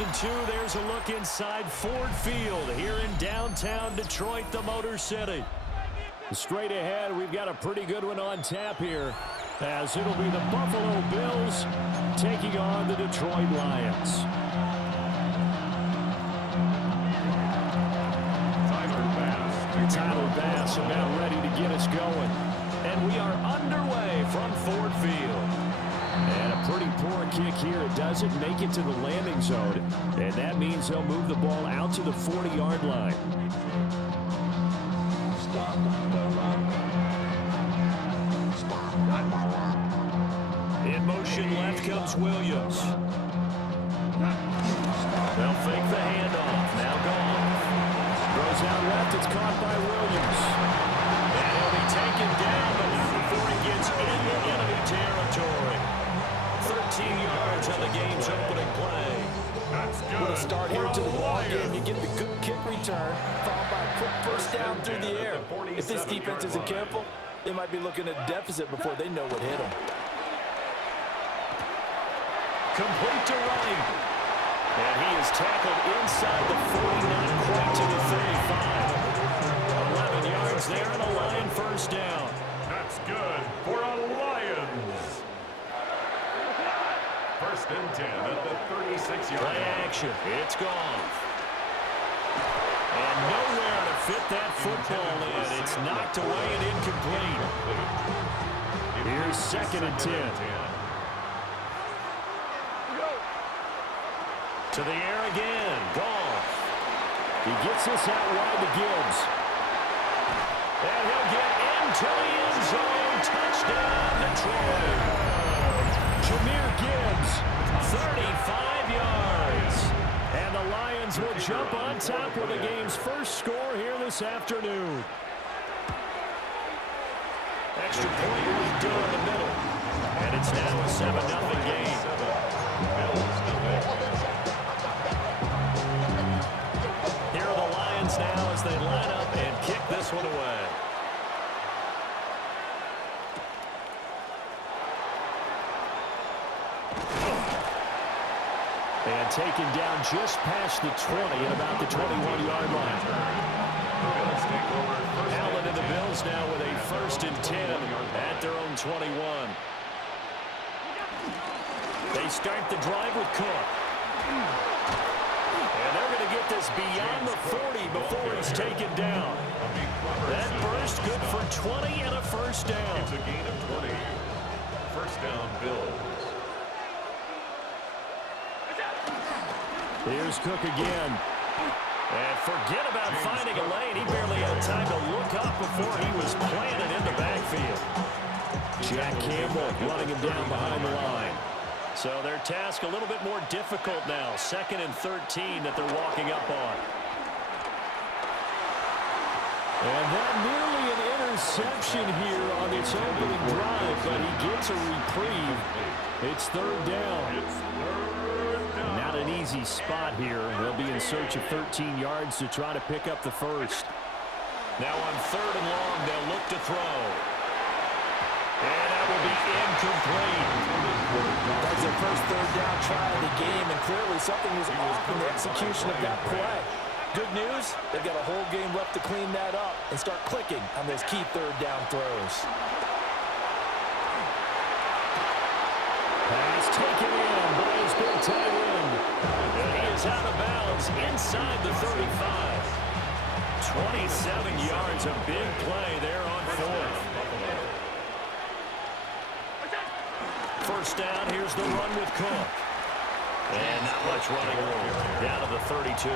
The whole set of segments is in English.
and 2. There's a look inside Ford Field here in downtown Detroit, the Motor City. Straight ahead, we've got a pretty good one on tap here, as it'll be the Buffalo Bills taking on the Detroit Lions. Tyler Bass about ready to get us going. And we are underway from Ford Field. And a pretty poor kick here. It doesn't make it to the landing zone. And that means they'll move the ball out to the 40-yard line. In motion left comes Williams. They'll fake the handoff. Now gone. Throws out left. It's caught by Williams. And he'll be taken down, but not before he gets into enemy territory. 13 yards on the game's opening play. With a start here to the ball game, you get the good kick return, followed by a quick first down through the air. If this defense isn't careful, they might be looking at a deficit before they know what hit them. Complete to Running. And he is tackled inside the 40, not quite to the 35. 11 yards there and a Lion first down. That's good for a Lions. First and 10 at the 36-yard line. Play action. It's gone. And nowhere to fit that football in. It's knocked away and incomplete. Here's second and 10. To the air again. Goff. He gets this out wide to Gibbs. And he'll get into the end zone. Touchdown, Detroit. Jahmyr Gibbs, 35 yards. And the Lions will jump on top with the game's first score here this afternoon. Extra point was due in the middle. And it's now a 7-0 game. Here are the Lions now as they line up and kick this one away. And taken down just past the 20 at about the 21-yard line. Allen and the Bills now with a first and 10 at their own 21. They start the drive with Cook. And they're going to get this beyond the 40 before he's taken down. That burst good for 20 and a first down. It's a gain of 20. First down, Bills. Here's Cook again. And forget about finding a lane. He barely had time to look up before he was planted in the backfield. Jack Campbell running him down behind the line. So their task a little bit more difficult now. 2nd and 13 that they're walking up on. And that nearly an interception here on its opening drive, but he gets a reprieve. It's third down. Not an easy spot here. They'll be in search of 13 yards to try to pick up the first. Now on 3rd and long, they'll look to throw. And that will be incomplete. That's their first third down try of the game, and clearly something was off in the execution of that play. Good news, they've got a whole game left to clean that up and start clicking on those key third down throws. Pass taken in by his big tight end. And he is out of bounds inside the 35. 27 yards, a big play there on 4th. First down, here's the run with Cook. And not much running room. Down to the 32.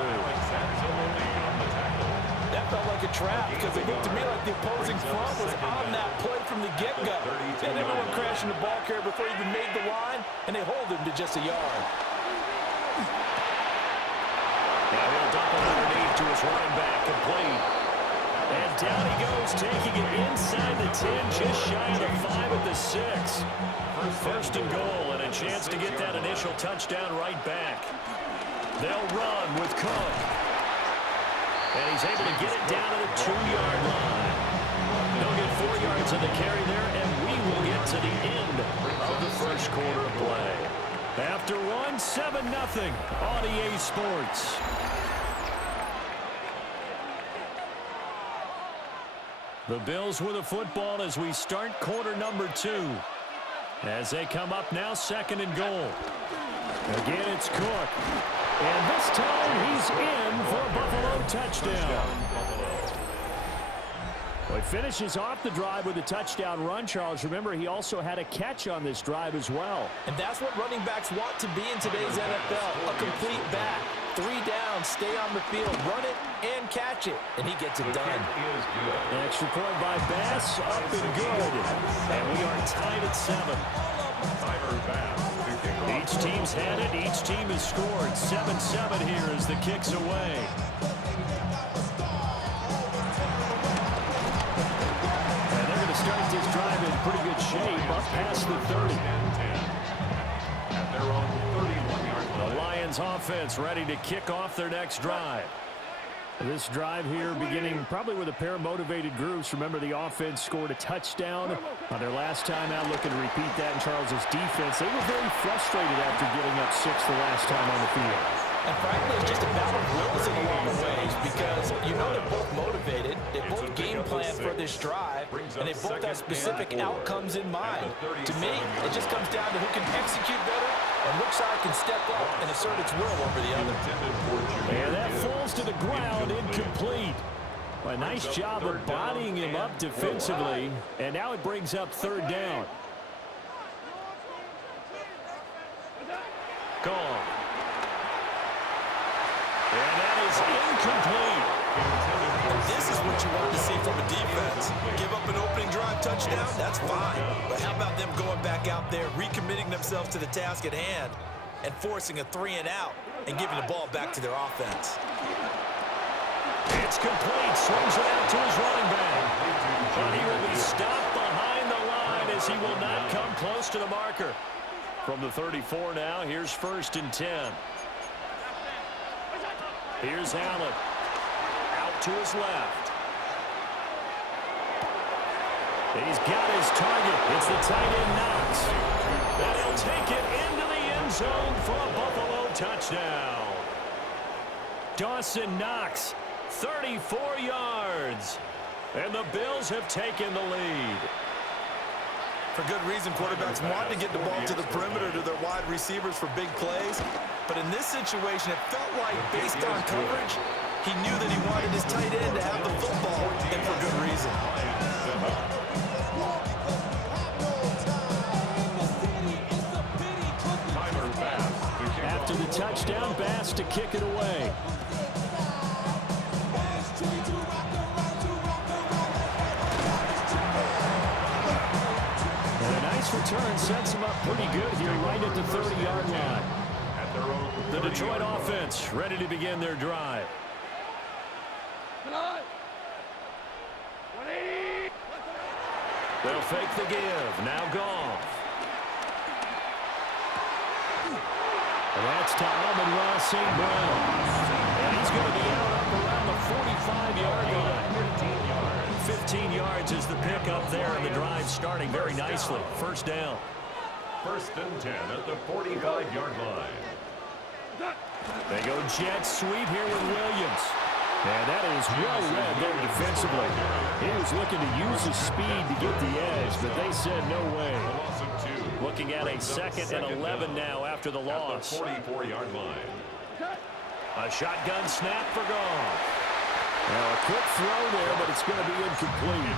That felt like a trap because it looked to me like the opposing front was on that play from the get-go. They had everyone crashing the ball carrier before he even made the line, and they hold him to just a yard. Now he'll dump it underneath to his running back, complete. And down he goes, taking it inside the 10, just shy of the 5 at the 6. First and goal, and a chance to get that initial touchdown right back. They'll run with Cook. And he's able to get it down to the 2-yard line. They'll get 4 yards of the carry there, and we will get to the end of the first quarter of play. After one, 7-0 on EA Sports. The Bills with the football as we start quarter number 2. As they come up now, 2nd and goal. Again, it's Cook. And this time he's in for a Buffalo touchdown. Well, he finishes off the drive with a touchdown run, Charles. Remember, he also had a catch on this drive as well. And that's what running backs want to be in today's NFL, a complete back. 3 down, stay on the field, run it, and catch it. And he gets it done. Extra point by Bass, up and good. And we are tied at 7. Each team's had it. Each team has scored. 7-7 here as the kick's away. And they're going to start this drive in pretty good shape, up past the 30. At their own 31-yard line. The Lions offense ready to kick off their next drive. This drive here beginning probably with a pair of motivated groups. Remember, the offense scored a touchdown on their last time out, looking to repeat that in Charles's defense. They were very frustrated after giving up 6 the last time on the field. And frankly, it's just a battle of wills in a lot of ways because you know they're both motivated. They both game plan for this drive, and they both have specific outcomes in mind. To me, it just comes down to who can execute better and which side can step up and assert its will over the other. And that falls to the ground, incomplete. A nice job of bodying him up defensively, and now it brings up 3rd down. Gone. And that is incomplete. This is what you want to see from a defense. Give up an opening drive touchdown, that's fine. But how about them going back out there, recommitting themselves to the task at hand, and forcing a 3-and-out and giving the ball back to their offense? It's complete. Swings it out to his running back. But he will be stopped behind the line as he will not come close to the marker. From the 34 now, here's 1st and 10. Here's Allen. Out to his left. He's got his target. It's the tight end Knox. And he'll take it into the end zone for a Buffalo touchdown. Dawson Knox, 34 yards. And the Bills have taken the lead. For good reason, quarterbacks want to get the ball to the perimeter to their wide receivers for big plays. But in this situation, it felt like, based on coverage, he knew that he wanted his tight end to have the football, and for good reason. After the touchdown, Bass to kick it away. And a nice return sets him up pretty good here right at the 30-yard line. The Detroit offense ready to begin their drive. They'll fake the give. Now Goff. And that's to Amon-Ra St. Brown. And he's going to be out up around the 45-yard line. 15 yards is the pickup there, and the drive starting very nicely. 1st down. 1st and 10 at the 45-yard line. They go jet sweep here with Williams. And that is well read there defensively. He was looking to use his speed to get the edge, but they said no way. Looking at a 2nd and 11 now after the loss. 44-yard line. A shotgun snap for Goff. Now a quick throw there, but it's going to be incomplete.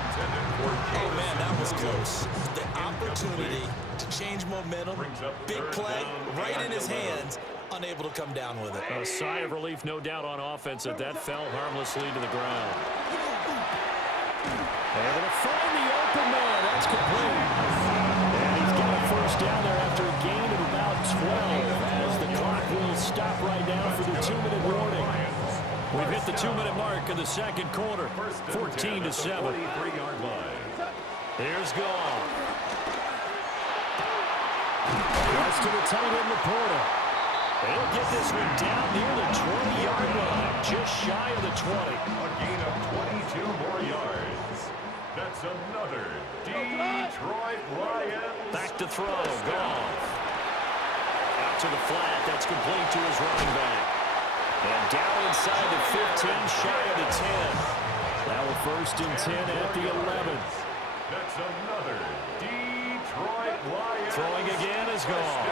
Oh, man, that was close. The opportunity to change momentum, big play, right in his hands, unable to come down with it. A sigh of relief, no doubt, on offense that fell harmlessly to the ground. They're going to find the open man. That's complete. And he's got a 1st down there after a gain of about 12 as the clock will stop right now for the 2-minute warning. We've hit the 2-minute mark in the 2nd quarter, 14-7. Here's Goff. Pass to the tight end Laporta. They'll get this one down near the 20-yard line, just shy of the 20. A gain of 22 more yards. That's another Detroit Lions. Back to throw, Goff. Out to the flat. That's complete to his running back. And down inside the 15, shy of the 10. Now a 1st and 10 at the 11. That's another Detroit Lions. Throwing again is gone.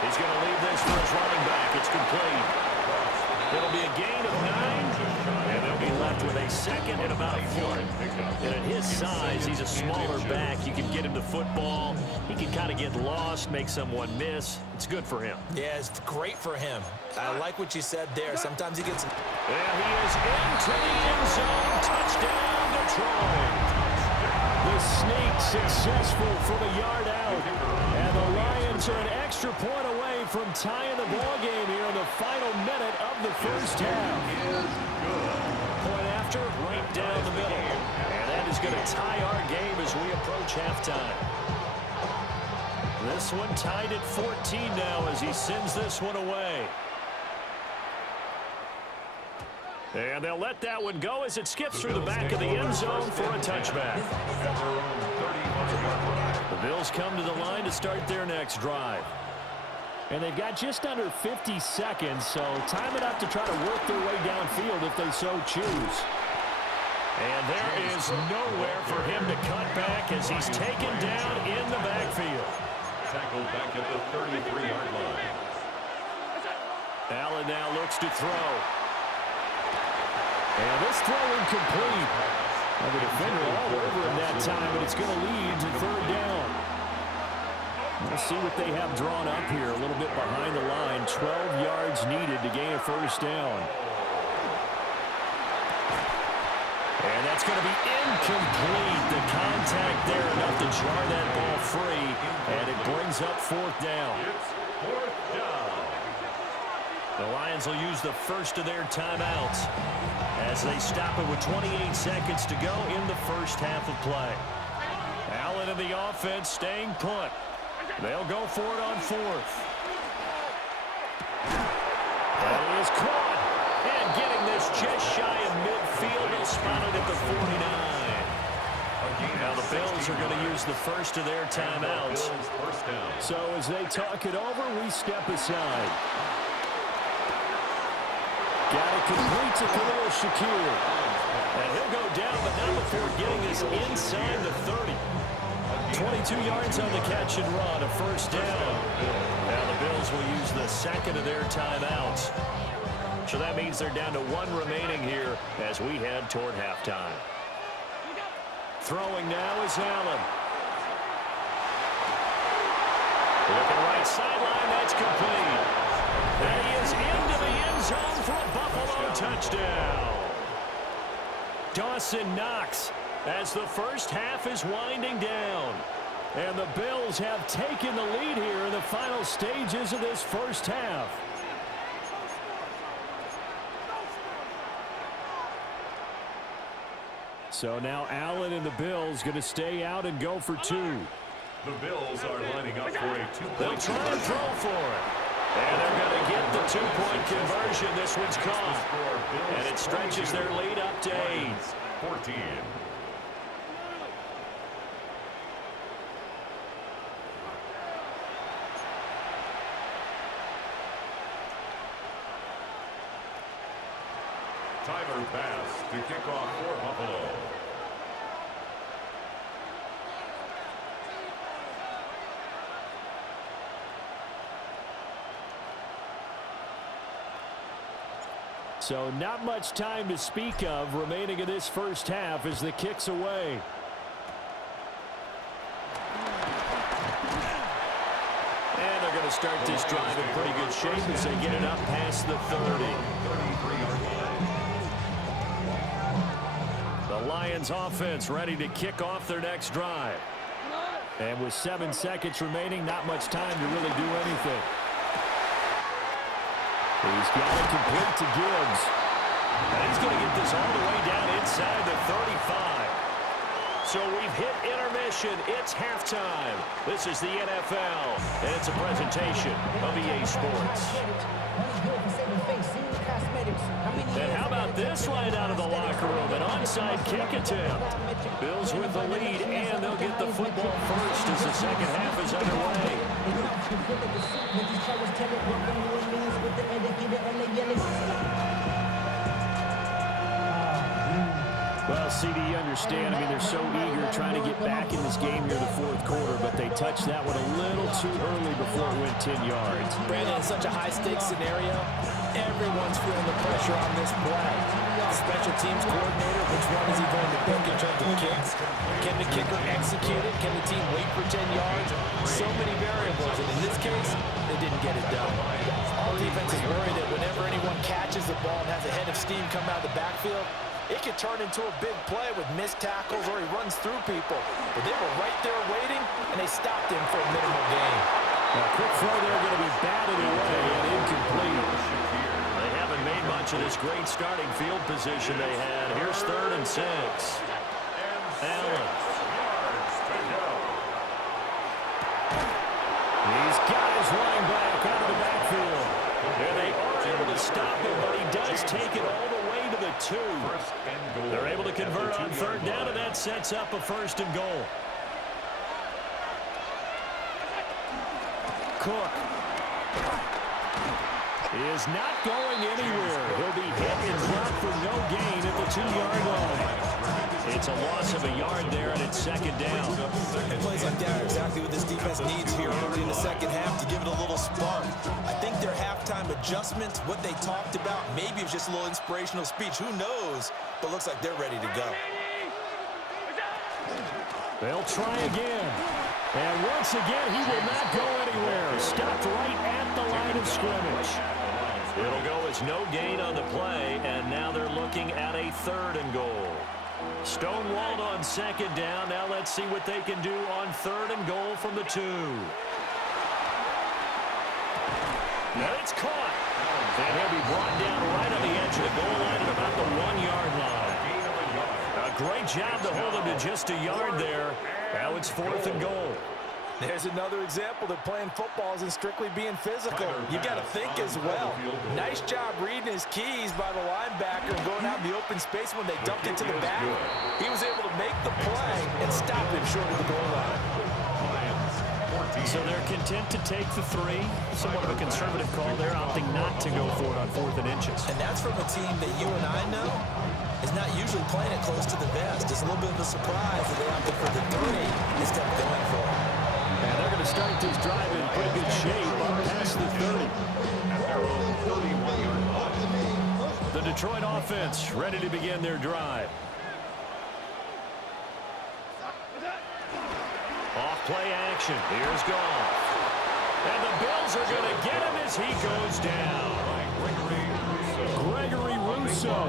He's going to leave this for his running back. It's complete. It'll be a gain of 9, and they'll be left with a 2nd and about 4. And at his size, he's a smaller back. You can get him the football. He can kind of get lost, make someone miss. It's good for him. Yeah, it's great for him. I like what you said there. Sometimes he gets... And he is into the end zone. Touchdown, Detroit. The sneak successful from a yard out. And the Lions are an extra point away from tying the ball game here in the final minute of the first half. Point after, right down the middle. And that is going to tie our game as we approach halftime. This one tied at 14 now as he sends this one away. And they'll let that one go as it skips through the back of the end zone for a touchback. The Bills come to the line to start their next drive. And they've got just under 50 seconds, so time enough to try to work their way downfield if they so choose. And there is nowhere for him to cut back as he's taken down in the backfield. Tackled back at the 33-yard line. Allen now looks to throw. And this throw incomplete. And the defender all over him that time, but it's going to lead to 3rd down. We'll see what they have drawn up here. A little bit behind the line. 12 yards needed to gain a 1st down. And that's going to be incomplete. The contact there enough to jar that ball free. And it brings up 4th down. It's 4th down. The Lions will use the first of their timeouts as they stop it with 28 seconds to go in the first half of play. Allen and the offense staying put. They'll go for it on 4th. And he is caught. And getting this just shy of midfield. They'll spot it at the 49. Now the Bills are going to use the first of their timeouts. So as they talk it over, we step aside. Got it complete to Khalil Shakir. And he'll go down, but not before getting this inside the 30. 22 yards on the catch and run, a 1st down. Now the Bills will use the 2nd of their timeouts. So that means they're down to 1 remaining here as we head toward halftime. Throwing now is Allen. Looking right sideline, that's complete. And he is into the end zone for a Buffalo touchdown. Dawson Knox as the first half is winding down. And the Bills have taken the lead here in the final stages of this first half. So now Allen and the Bills going to stay out and go for 2. The Bills are lining up for a 2-point. They'll try and throw for it. And they're going to get the 2-point conversion. This one's caught. And it stretches their lead up to 8. 14. Tyler Bass to kick off for Buffalo. So not much time to speak of remaining in this first half as the kick's away. And they're going to start this drive in pretty good shape as they get it up past the 30. The Lions offense ready to kick off their next drive. And with 7 seconds remaining, not much time to really do anything. He's got it complete to Gibbs. And he's going to get this all the way down inside the 35. So we've hit intermission. It's halftime. This is the NFL, and it's a presentation of EA Sports. And how about this right out of the locker room? An onside kick attempt. Bills with the lead, and they'll get the football first as the second half is underway. Well, CD, you understand. I mean, they're so eager trying to get back in this game near the fourth quarter, but they touched that one a little too early before it went 10 yards. Brandon, in such a high-stakes scenario, everyone's feeling the pressure on this play. The special teams coordinator, which one is he going to pick in terms of kicks? Can the kicker execute it? Can the team wait for 10 yards? So many variables, and in this case, they didn't get it done. All defense is worried that whenever anyone catches the ball and has a head of steam come out of the backfield, it could turn into a big play with missed tackles or he runs through people. But they were right there waiting, and they stopped him for a minimal gain. A quick throw there going to be batted away and incomplete. They haven't made much of this great starting field position they had. Here's 3rd and 6. Allen. He's got his running back out of the backfield. And they are able to stop him, but he does take it all the way to the 2. They're able to convert on 3rd down, and that sets up a 1st and goal. Cook is not going anywhere. He'll be hit and dropped for no gain at the 2-yard line. It's a loss of a yard there, and it's 2nd down. And plays like that are exactly what this defense needs here early in the second half to give it a little spark. I think their halftime adjustments, what they talked about, maybe it was just a little inspirational speech. Who knows? But looks like they're ready to go. They'll try again. And once again, he will not go anywhere. Stopped right at the line of scrimmage. It'll go as no gain on the play, and now they're looking at a 3rd and goal. Stonewalled on 2nd down. Now let's see what they can do on 3rd and goal from the 2. Now it's caught. And he'll be brought down right on the edge of the goal line at about the 1-yard line. A great job to hold him to just a yard there. Now it's 4th and goal. There's another example that playing football isn't strictly being physical. You got to think as well. Nice job reading his keys by the linebacker and going out in the open space when they dumped it to the back. He was able to make the play and stop him short of the goal line. So they're content to take the 3. Somewhat of a conservative call there, opting not to go for it on 4th and inches. And that's from a team that you and I know is not usually playing it close to the vest. It's a little bit of a surprise that they opted for the 3 instead of going for it. And they're going to start this drive in pretty good shape up past the 30. The Detroit offense ready to begin their drive. Off-play action. Here's Goff. And the Bills are going to get him as he goes down. Gregory Rousseau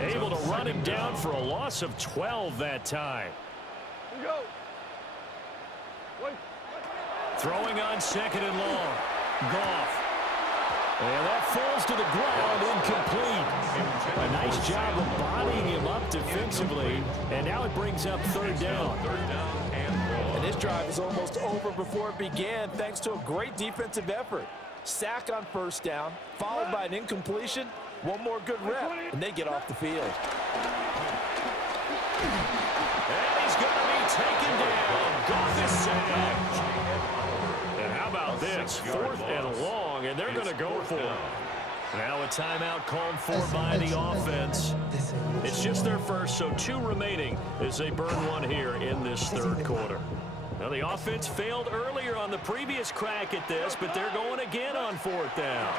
able to run him down for a loss of 12 that time. Throwing on 2nd and long. Goff. And that falls to the ground, incomplete. A nice job of bodying him up defensively. And now it brings up 3rd down. And this drive is almost over before it began thanks to a great defensive effort. Sack on 1st down, followed by an incompletion. One more good rep, and they get off the field. And he's going to be taken down. Goff is sacked. And how about this? 4th and long, and they're going to go for it. Now a timeout called for by the offense. It's just their first, so 2 remaining as they burn one here in this 3rd quarter. Now the offense failed earlier on the previous crack at this, but they're going again on 4th down.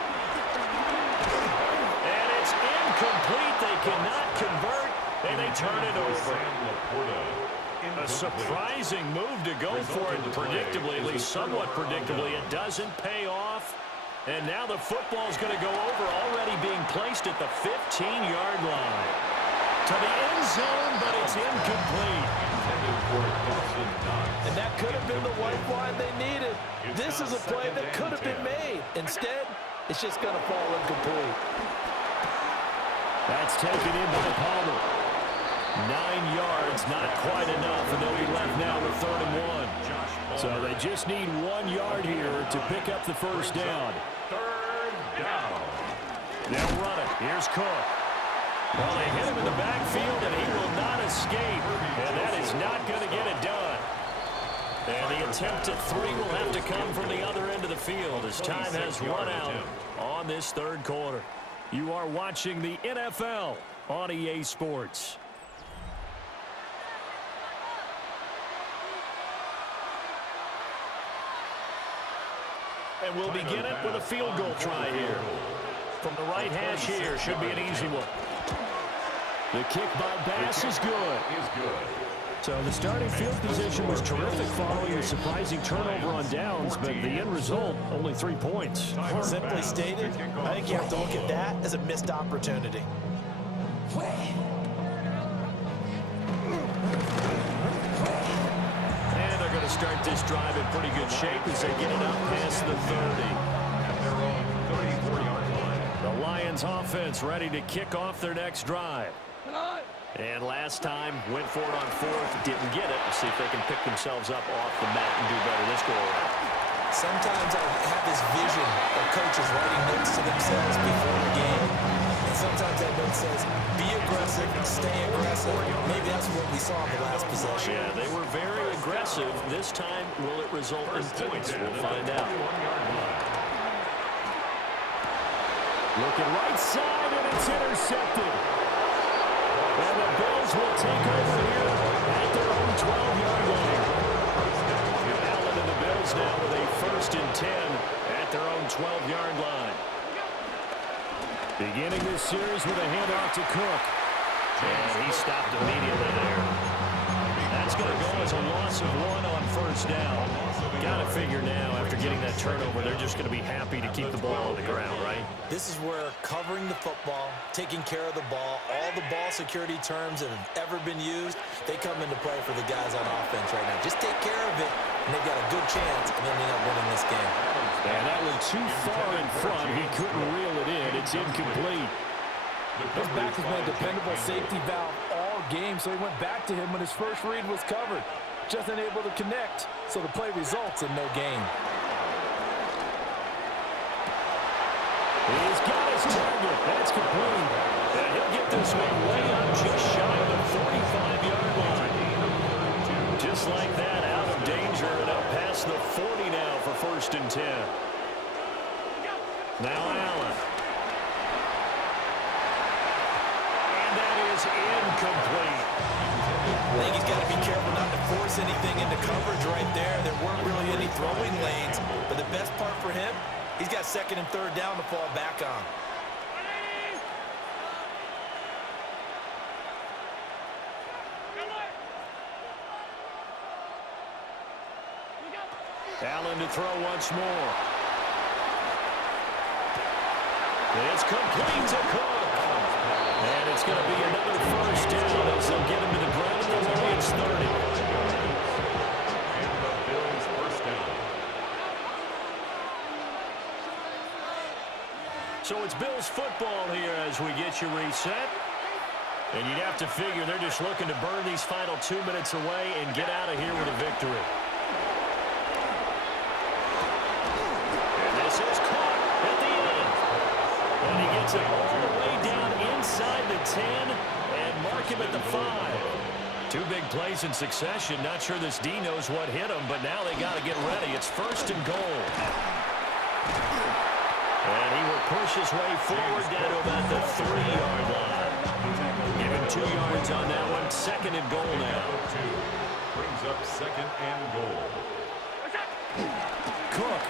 And it's incomplete. They cannot convert, and they turn it over. A surprising move to go for it, predictably, at least somewhat predictably. It doesn't pay off. And now the football's going to go over, already being placed at the 15-yard line. To the end zone, but it's incomplete. And that could have been the lifeline they needed. This is a play that could have been made. Instead, it's just going to fall incomplete. That's taken in by Palmer. 9 yards, not quite enough, and they'll be left now with 3rd and 1. So they just need 1 yard here to pick up the 1st down. 3rd down. They'll run it. Here's Cook. Well, they hit him in the backfield, and he will not escape. And that is not going to get it done. And the attempt at three will have to come from the other end of the field as time has run out on this third quarter. You are watching the NFL on EA Sports. And we'll begin it with a field goal try here. From the right hash here, should be an easy one. The kick by Bass is good. So the starting field position was terrific following the surprising turnover on downs, but the end result, only 3 points. Simply stated, I think you have to look at that as a missed opportunity. And they're going to start this drive in pretty good shape as they get it up past the 30. At their own 34-yard line. The Lions offense ready to kick off their next drive. And last time, went for it on fourth, didn't get it. Let's see if they can pick themselves up off the mat and do better this go around. Sometimes I have this vision of coaches writing notes to themselves before the game. And sometimes that note says, be aggressive, stay aggressive. Maybe that's what we saw in the last possession. Yeah, they were very aggressive. This time, will it result in points? We'll find out. Looking right side, and it's intercepted. And the Bills will take over here at their own 12-yard line. Allen and the Bills now with a 1st and 10 at their own 12-yard line. Beginning this series with a handoff to Cook. And he stopped immediately there. That's going to go as a loss of 1 on 1st down. Got to figure now, after getting that turnover, they're just going to be happy to keep the ball on the ground, right? This is where covering the football, taking care of the ball, all the ball security terms that have ever been used, they come into play for the guys on offense right now. Just take care of it, and they've got a good chance of ending up winning this game. And that one too far in front. He couldn't reel it in. It's incomplete. His back has been a dependable safety valve all game, so he went back to him when his first read was covered. Just unable to connect, so the play results in no gain. He's got his target. That's complete. And he'll get this one way up just shy of the 45-yard line. Just like that, out of danger and up past the 40 now for 1st and 10. Now Allen. And that is incomplete. I think he's got to be careful not to force anything into coverage right there. There weren't really any throwing lanes, but the best part for him, he's got 2nd and 3rd down to fall back on. Allen to throw once more. It's complete to Cook. And it's going to be another 1st down as they'll get him to the ground at the Lions 30. And the Bills' 1st down. So it's Bills football here as we get you reset. And you'd have to figure they're just looking to burn these final 2 minutes away and get out of here with a victory. And this is caught at the end. And he gets it all the way down inside the 10 and mark him at the 5. 2 big plays in succession. Not sure this D knows what hit him, but now they got to get ready. It's 1st and goal. And he will push his way forward down to about the 3-yard line. Give him 2 yards on that one. 2nd and goal now. Brings up 2nd and goal. Cook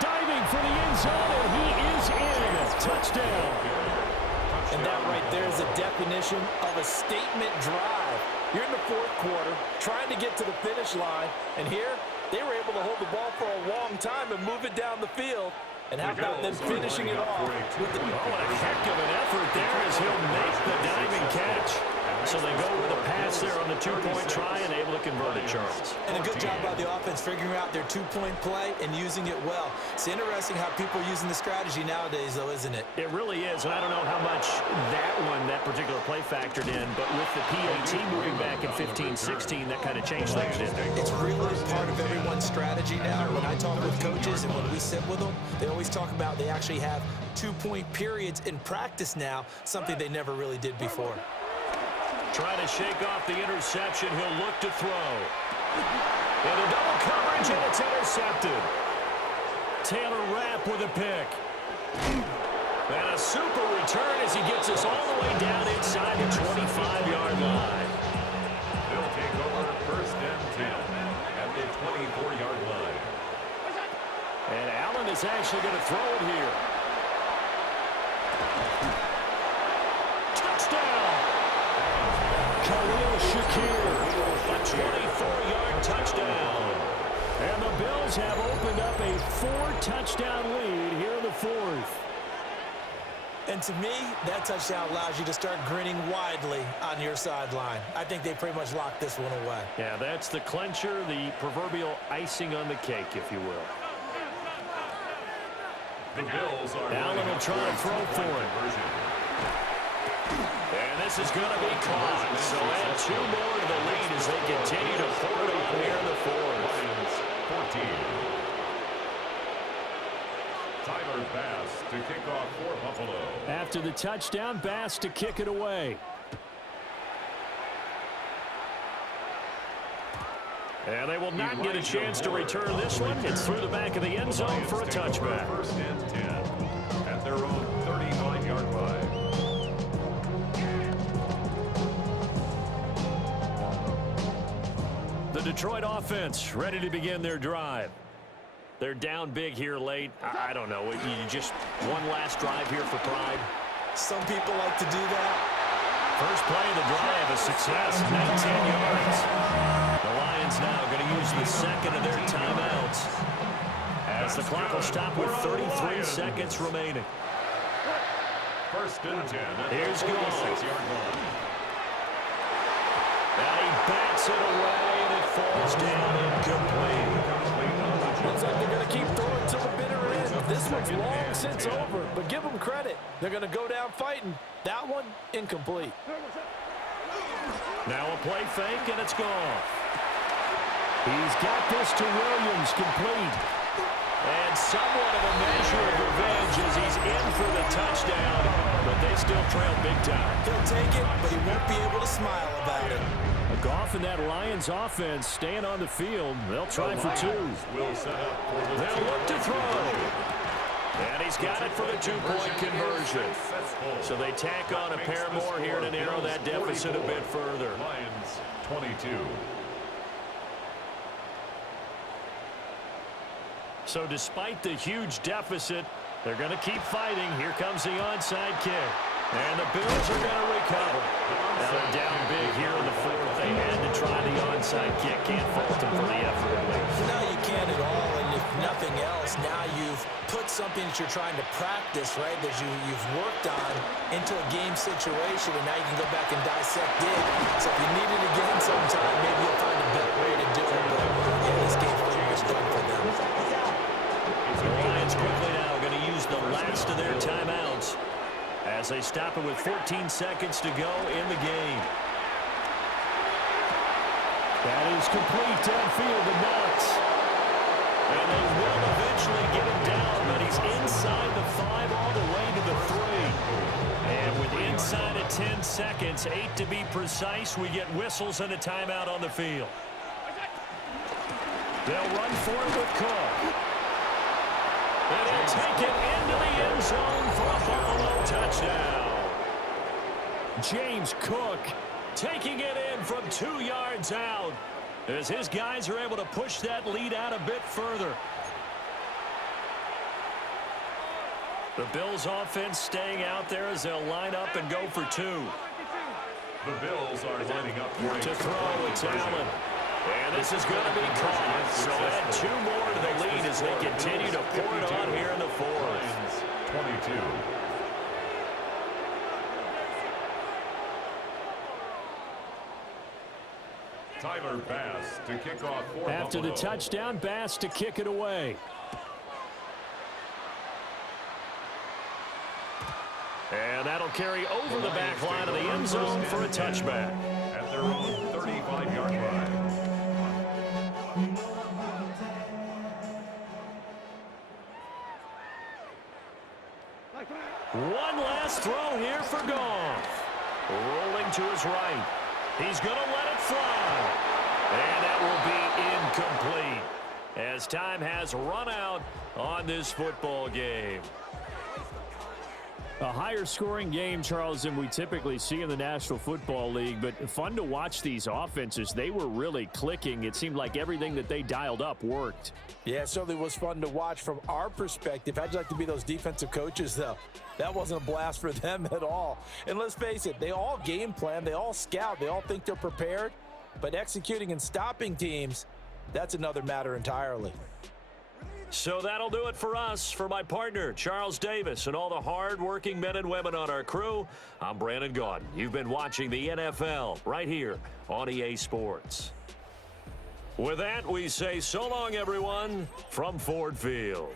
diving for the end zone, and he is in. Touchdown. And that right there is a definition of a statement drive. You're in the 4th quarter, trying to get to the finish line, and here they were able to hold the ball for a long time and move it down the field. And how about them finishing it off with the... Oh, what a heck of an effort there as he'll make the diving catch. So they go with a pass there on the 2-point try and able to convert it, Charles. And a good job by the offense figuring out their 2-point play and using it well. It's interesting how people are using the strategy nowadays, though, isn't it? It really is, and I don't know how much that particular play factored in, but with the PAT moving back in 15-16, that kind of changed things, didn't it? It's really part of everyone's strategy now. When I talk with coaches and when we sit with them, they always talk about they actually have 2-point periods in practice now, something they never really did before. Trying to shake off the interception. He'll look to throw. Into double coverage, and it's intercepted. Taylor Rapp with a pick. And a super return as he gets us all the way down inside the 25-yard line. They'll take over first and 10 at the 24-yard line. And Allen is actually going to throw it here. Touchdown! Khalil Shakir, a 24-yard touchdown. And the Bills have opened up a 4-touchdown lead here in the fourth. And to me, that touchdown allows you to start grinning widely on your sideline. I think they pretty much locked this one away. Yeah, that's the clincher, the proverbial icing on the cake, if you will. The Bills are Allen will try to throw for it. And this is going to be caught. So add 2 more to the lead as they continue to pour it on here in the fourth. 14. Tyler Bass to kick off for Buffalo. After the touchdown, Bass to kick it away. And they will not get a chance to return this one. It's through the back of the end zone for a touchback. First and 10 at their own 35-yard line. The Detroit offense ready to begin their drive. They're down big here late. I don't know. You just one last drive here for pride. Some people like to do that. First play of the drive, a success, 19 yards. The Lions now going to use the second of their timeouts as the clock will stop with 33 seconds remaining. First and 10 at Here's the Gold. 46-yard line. And he bats it away, and it falls down incomplete. Looks like they're going to keep throwing till the bitter end. This one's long since over, but give them credit. They're going to go down fighting. That one, incomplete. Now a play fake, and it's gone. He's got this to Williams, complete. And somewhat of a measure of revenge as he's in for the touchdown, but they still trail big time. He'll take it, but he won't be able to smile about it. Goff and that Lions offense staying on the field. They'll try for 2. Will set up for the They'll look to throw. And he's got it for the 2-point conversion. So they tack on a pair more here to narrow that deficit a bit further. Lions 22. So despite the huge deficit, they're going to keep fighting. Here comes the onside kick. And the Bills are going to recover. Now they're down big here in the fourth. They had to try the onside kick. Can't fault them for the effort at least. No, you can't at all. And if nothing else, now you've put something that you're trying to practice, right, that you've worked on into a game situation, and now you can go back and dissect it. So if you need it again sometime, maybe you'll find a better way to do it. But, yeah, this game's pretty much done for them. The Lions quickly now going to use the last of their timeouts as they stop it with 14 seconds to go in the game. That is complete downfield to Knox. And they will eventually get him down, but he's inside the 5 all the way to the 3. And with inside of 10 seconds, 8 to be precise, we get whistles and a timeout on the field. They'll run for it with Cook. And he'll take it into the end zone for a Buffalo touchdown. James Cook taking it in from 2 yards out as his guys are able to push that lead out a bit further. The Bills offense staying out there as they'll line up and go for 2. The Bills are lining up for To throw, it's Allen. And this is going to be caught. So add 2 more to the lead as they continue to pour it on here in the fourth. 22. Tyler Bass to kick off for After Buffalo. the touchdown, Bass to kick it away. And that'll carry over the back line of the end zone for a touchback. At their own 35-yard line. One last throw here for Goff. Rolling to his right. He's going to let it fly. And that will be incomplete as time has run out on this football game. A higher scoring game, Charles, than we typically see in the National Football League, but fun to watch these offenses. They were really clicking. It seemed like everything that they dialed up worked. Yeah, it certainly was fun to watch from our perspective. How'd you like to be those defensive coaches, though? That wasn't a blast for them at all. And let's face it, they all game plan, they all scout, they all think they're prepared, but executing and stopping teams, that's another matter entirely. So that'll do it for us. For my partner, Charles Davis, and all the hard-working men and women on our crew, I'm Brandon Gaudin. You've been watching the NFL right here on EA Sports. With that, we say so long, everyone, from Ford Field.